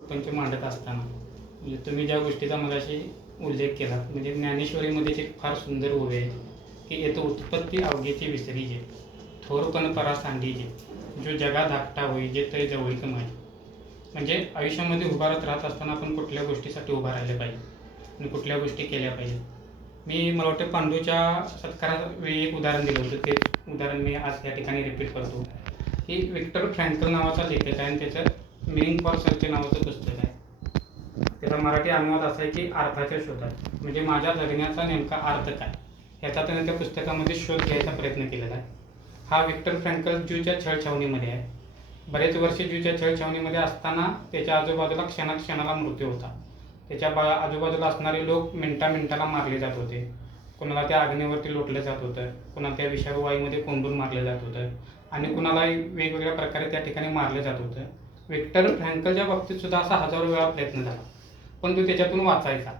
पंच मांडत असताना. म्हणजे तुम्ही ज्या गोष्टीचा मगाशी उल्लेख केला म्हणजे ज्ञानेश्वरीमध्येच एक फार सुंदर ओवी आहे की येतो उत्पत्ती अवघेची विसरीजे थोरपण परा सांडीजे जो जगा धाकटा होई जे तय जवळीक माय म्हणजे आयुष्यामध्ये उभारत राहत असताना आपण कुठल्या गोष्टीसाठी उभा राहिलं पाहिजे आणि कुठल्या गोष्टी केल्या पाहिजे. मी मला वाटतं पांडूच्या सत्कारावेळी एक उदाहरण दिलं होतं. ते उदाहरण मी आज या ठिकाणी रिपीट करतो. की विक्टर फ्रँकल नावाचा लेखक आहे आणि त्याचं मिनिंग फॉर सर्च नावाचं पुस्तक आहे. त्याचा मराठी अनुवाद असा आहे की अर्थाच्या शोधात. म्हणजे माझ्या जगण्याचा नेमका अर्थ काय? ह्याचा त्याने त्या पुस्तकामध्ये शोध घ्यायचा प्रयत्न केलेला आहे. हा विक्टर फ्रँकल ज्यूच्या छळछावणीमध्ये आहे. बरेच वर्षे ज्यूच्या छळछावणीमध्ये असताना त्याच्या आजूबाजूला क्षणाक्षणाला मृत्यू होता. त्याच्या बा आजूबाजूला असणारे लोक मिनटा मिनटाला मारले जात होते. कोणाला त्या आग्नेवरती लोटलं जात होतं. कोणाला त्या विषाणू वाईमध्ये कोंबून मारलं जात होतं. आणि कुणालाही वेगवेगळ्या प्रकारे त्या ठिकाणी मारलं जात होतं. विक्टर फ्रँकलच्या बाबतीत सुद्धा असा हजारो वेळा प्रयत्न झाला. पण तो त्याच्यातून वाचायचा.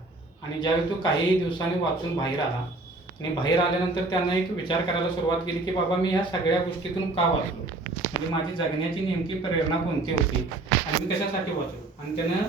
आणि ज्यावेळी तो काही दिवसांनी वाचून बाहेर आला आणि बाहेर आल्यानंतर त्यांना एक विचार करायला सुरुवात केली की बाबा मी ह्या सगळ्या गोष्टीतून का वाचलो? म्हणजे माझी जगण्याची नेमकी प्रेरणा कोणती होती? आणि मी कशासाठी वाचलो? आणि त्यानं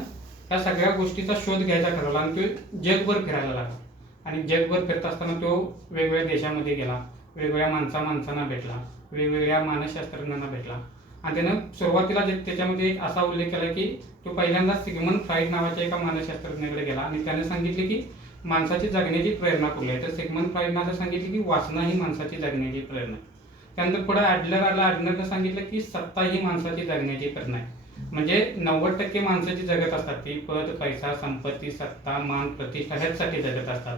त्या सगळ्या गोष्टीचा शोध घ्यायचा ठरवला आणि तो जगभर फिरायला लागला. आणि जगभर फिरत असताना तो वेगवेगळ्या देशामध्ये गेला वेगवेगळ्या माणसा माणसांना भेटला वेगवेगळ्या मानसशास्त्रज्ञांना भेटला. आणि त्यानं सुरुवातीला जे त्याच्यामध्ये एक असा उल्लेख केला की तो पहिल्यांदा सिगमन फ्राईड नावाच्या एका मानसशास्त्रज्ञाकडे गेला आणि त्याने सांगितले की माणसाची जगण्याची प्रेरणा कुठली आहे? तर सिगमन फ्राईडनं असं सांगितलं की वाचणं ही माणसाची जगण्याची प्रेरणा आहे. त्यानंतर पुढे ॲडलर आला ॲडलरनं सांगितलं की सत्ता ही माणसाची जगण्याची प्रेरणा आहे. म्हणजे नव्वद टक्के माणसाची जगत असतात. ती पद पैसा संपत्ती सत्ता मान प्रतिष्ठा ह्याचसाठी जगत असतात.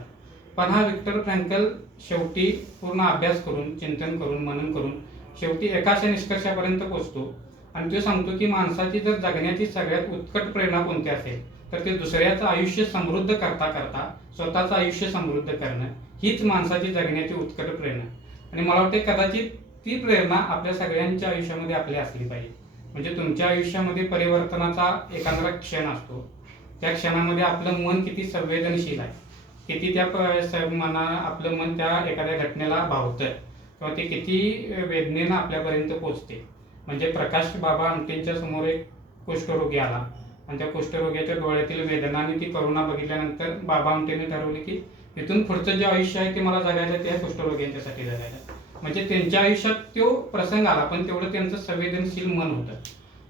पण हा विक्टर फ्रँकल शेवटी पूर्ण अभ्यास करून चिंतन करून मनन करून शेवटी एकाशा निष्कर्षापर्यंत पोहोचतो आणि तो सांगतो की माणसाची जर जगण्याची सगळ्यात उत्कट प्रेरणा कोणती असेल तर ते दुसऱ्याचं आयुष्य समृद्ध करता करता स्वतःचं आयुष्य समृद्ध करणं हीच माणसाची जगण्याची उत्कट प्रेरणा. आणि मला वाटते कदाचित ती प्रेरणा आपल्या सगळ्यांच्या आयुष्यामध्ये आपली असली पाहिजे. म्हणजे तुमच्या आयुष्यामध्ये परिवर्तनाचा एखादा क्षण असतो. त्या क्षणामध्ये आपलं मन किती संवेदनशील आहे. किती त्या मना आपलं मन त्या एखाद्या घटनेला भावतं किंवा ती किती वेदनेनं आपल्यापर्यंत पोचते. म्हणजे प्रकाश बाबा आमटेंच्या समोर एक कुष्ठरोगी आला. आणि त्या कुष्ठरोग्याच्या डोळ्यातील वेदना आणि ती करुणा बघितल्यानंतर बाबा आमटेने ठरवले की इथून पुढचं जे आयुष्य आहे ते मला जगायचं त्या कुष्ठरोग्यांच्यासाठी जगायचं म्हणजे त्यांच्या आयुष्यात तो प्रसंग आला पण तेवढं त्यांचं संवेदनशील मन होतं.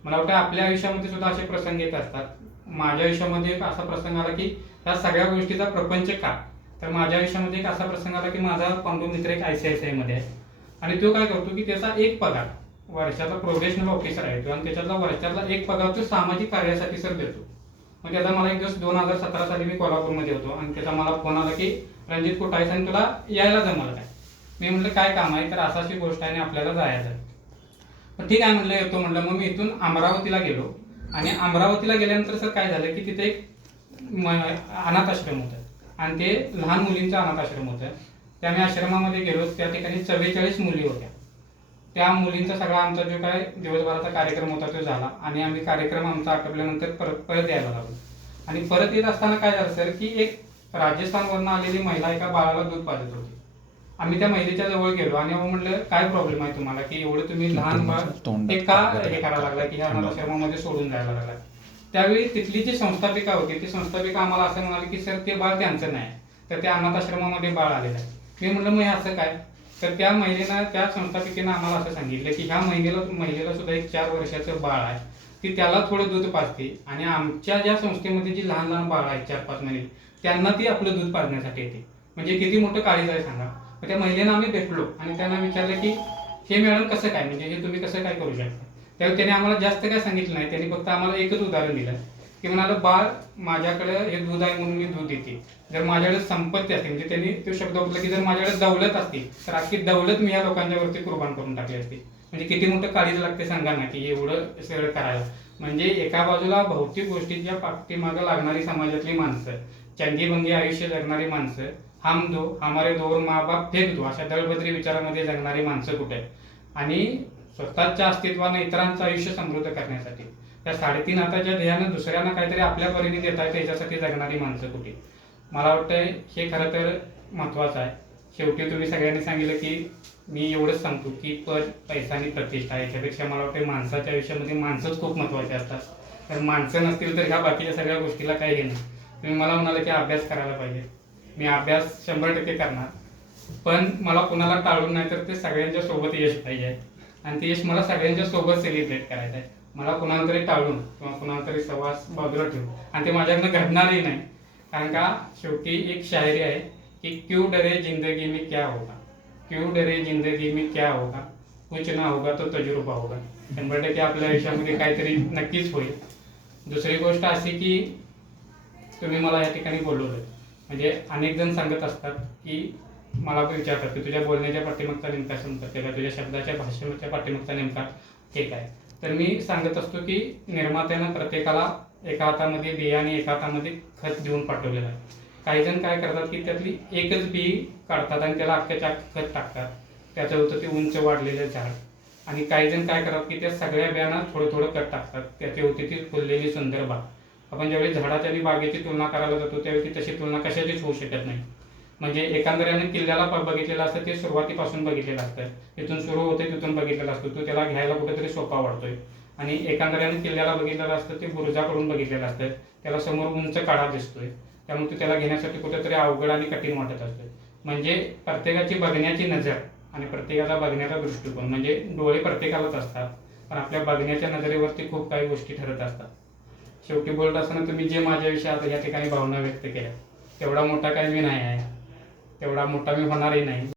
मला वाटतं आपल्या आयुष्यामध्ये सुद्धा असे प्रसंग येत असतात. माझ्या आयुष्यामध्ये एक असा प्रसंग आला की त्या सगळ्या गोष्टीचा प्रपंच का? तर माझ्या आयुष्यामध्ये एक असा प्रसंग आला की माझा पांडू मित्र एक आय सी आय सी आयमध्ये आहे. आणि तो काय करतो की त्याचा एक पगार वर्षाचा प्रोबेशनल ऑफिसर आहे तो आणि त्याच्यातला वर्षातला एक पगार तो सामाजिक कार्यासाठी सर देतो. म्हणजे मग त्याचा मला एक दिवस दोन हजार सतरा साली मी कोल्हापूरमध्ये होतो आणि त्याचा मला फोन आला की रणजित कुठं आणि तुला यायला जमलं काय? मी म्हटलं काय काम आहे? तर असा अशी गोष्ट आहे आणि आपल्याला जायचं आहे. पण ठीक आहे म्हटलं येतो म्हटलं मग मी इथून अमरावतीला गेलो. आणि अमरावतीला गेल्यानंतर सर काय झालं की तिथे एक म- अनाथ आश्रम होतं. आणि ते लहान मुलींचं अनाथ आश्रम होतं. त्या आम्ही आश्रमामध्ये गेलो त्या ठिकाणी चव्वेचाळीस मुली होत्या. त्या मुलींचा सगळा आमचा जो काय दिवसभराचा कार्यक्रम होता तो झाला. आणि आम्ही कार्यक्रम आमचा आटोपल्यानंतर परत परत यायला लागलो. आणि परत येत असताना काय झालं सर की एक राजस्थानवरनं आलेली महिला एका बाळाला दूध पाजत होती. आम्ही त्या महिलेच्या जवळ गेलो आणि म्हटलं काय प्रॉब्लेम आहे तुम्हाला? की एवढं तुम्ही लहान बाळ हे का हे करायला लागला? की ह्या. आश्रमामध्ये सोडून जायला लागला? त्यावेळी तिथली जी संस्थापिका होती ती संस्थापिका आम्हाला असं म्हणाली की सर ते बाळ त्यांचं नाही. तर त्या अनाथ आश्रमामध्ये बाळ आलेलं आहे. मी म्हटलं मग असं काय? तर त्या महिलेनं त्या संस्थापिकेनं आम्हाला असं सांगितलं की ह्या महिलेला महिलेला सुद्धा एक चार वर्षाचं बाळ आहे. ती त्याला थोडं दूध पाजते आणि आमच्या ज्या संस्थेमध्ये जी लहान लहान बाळ आहेत चार पाच महिने त्यांना ती आपलं दूध पाजण्यासाठी येते. म्हणजे किती मोठं काळीज आहे सांगा. मग त्या महिलेनं आम्ही भेटलो आणि त्यांना विचारलं की हे मॅडम कसं काय? म्हणजे हे तुम्ही कसं काय करू शकता? त्यावेळी त्याने आम्हाला जास्त काय सांगितलं नाही. त्यांनी फक्त आम्हाला एकच उदाहरण दिलं. की म्हणाल बाळ माझ्याकडे हे दूध आहे म्हणून मी दूध देते. जर माझ्याकडे संपत्ती असते म्हणजे त्यांनी तो शब्द बोलला की जर माझ्याकडे दौलत असती तर अख्खी दौलत मी या लोकांच्या वरती कुर्बान करून टाकली असती. म्हणजे किती मोठं काळीज लागते सांगा ना की एवढं सगळं करायला. म्हणजे एका बाजूला भौतिक गोष्टीच्या पाठीमागं लागणारी समाजातली माणसं चंगीभंगी आयुष्य जगणारी माणसं हम दो हमारे दोर माबाप बाप फेक दो अशा दळभद्री विचारामध्ये जगणारी माणसं कुठे आहेत? आणि स्वतःच्या अस्तित्वानं इतरांचं आयुष्य समृद्ध करण्यासाठी. त्या साडेतीन हाताच्या ध्येयानं दुसऱ्यांना काहीतरी आपल्या परीने देता येतं याच्यासाठी जगणारी माणसं कुठे? मला वाटतं हे खरं तर महत्त्वाचं आहे. शेवटी तुम्ही सगळ्यांनी सांगितलं की मी एवढंच सांगतो की पद पैसा आणि प्रतिष्ठा याच्यापेक्षा मला वाटतं माणसाच्या आयुष्यामध्ये माणसंच खूप महत्त्वाचे असतात. तर माणसं नसतील तर ह्या बाकीच्या सगळ्या गोष्टीला काही हे नाही. तुम्ही मला म्हणाले की अभ्यास करायला पाहिजे. मी अभ्यास शंभर टक्के करणार. पण मला कोणाला टाळून नाही तर ते सगळ्यांच्या सोबत यश पाहिजे आणि ते यश मला सगळ्यांच्या सोबत सेलिब्रेट करायचं आहे. मला कोणाला तरी टाळून किंवा कुणाला तरी सहवास बाजूला ठेवून. आणि ते माझ्याकडनं घडणारही नाही. कारण का शेवटी एक शायरी आहे की क्यू डरे जिंदगी में क्या होगा? क्यू डरे जिंदगी में क्या होगा? कुछ ना होगा तो तजुर्बा होगा. शंभर टक्के आपल्या आयुष्यामध्ये काहीतरी नक्कीच होईल. दुसरी गोष्ट अशी की तुम्ही मला या ठिकाणी बोलवलं म्हणजे अनेक जण सांगत असतात की मला विचारतात की तुझ्या बोलण्याच्या पाठीमागचा नेमका संपर्क किंवा तुझ्या शब्दाच्या भाषेच्या पाठीमागचा नेमका हे काय? तर मी सांगत असतो की निर्मात्यानं प्रत्येकाला एका हातामध्ये बिया आणि एका हातामध्ये खत देऊन पाठवलेलं आहे. काही जण काय करतात की त्यातली एकच बी काढतात आणि त्याला अख्ख्याच्या खत टाकतात. त्याचं होतं ते उंच वाढलेलं झाड. आणि काही जण काय करतात की त्या सगळ्या बियांना थोडं थोडं कट टाकतात. त्याची होती ती फुललेली सुंदर बाग. आपण ज्यावेळी झाडाच्या आणि बागेची तुलना करायला जातो त्यावेळी ती तशी तुलना कशाचीच होऊ शकत नाही. म्हणजे एकांदऱ्याने किल्ल्याला बघितलेलं असतं ते सुरुवातीपासून बघितलेलं असतं. तिथून सुरू होते तिथून बघितलेलं असतं. तो त्याला घ्यायला कुठेतरी सोपा वाटतोय. आणि एकांदऱ्याने किल्ल्याला बघितलेलं असतं ते बुरुजाकडून बघितलेलं असतं. त्याला समोर उंच काढा दिसतोय. त्यामुळे ते त्याला घेण्यासाठी कुठेतरी अवघड आणि कठीण वाटत असतं. म्हणजे प्रत्येकाची बघण्याची नजर आणि प्रत्येकाचा बघण्याचा दृष्टिकोन म्हणजे डोळे प्रत्येकालाच असतात. पण आपल्या बघण्याच्या नजरेवरती खूप काही गोष्टी ठरत असतात. शेवटी बोलत असताना तुम्ही जे माझ्याविषयी आता या ठिकाणी भावना व्यक्त केल्या तेवढा मोठा काही मी नाही आहे. तेवढा मोठा मी होणारही नाही.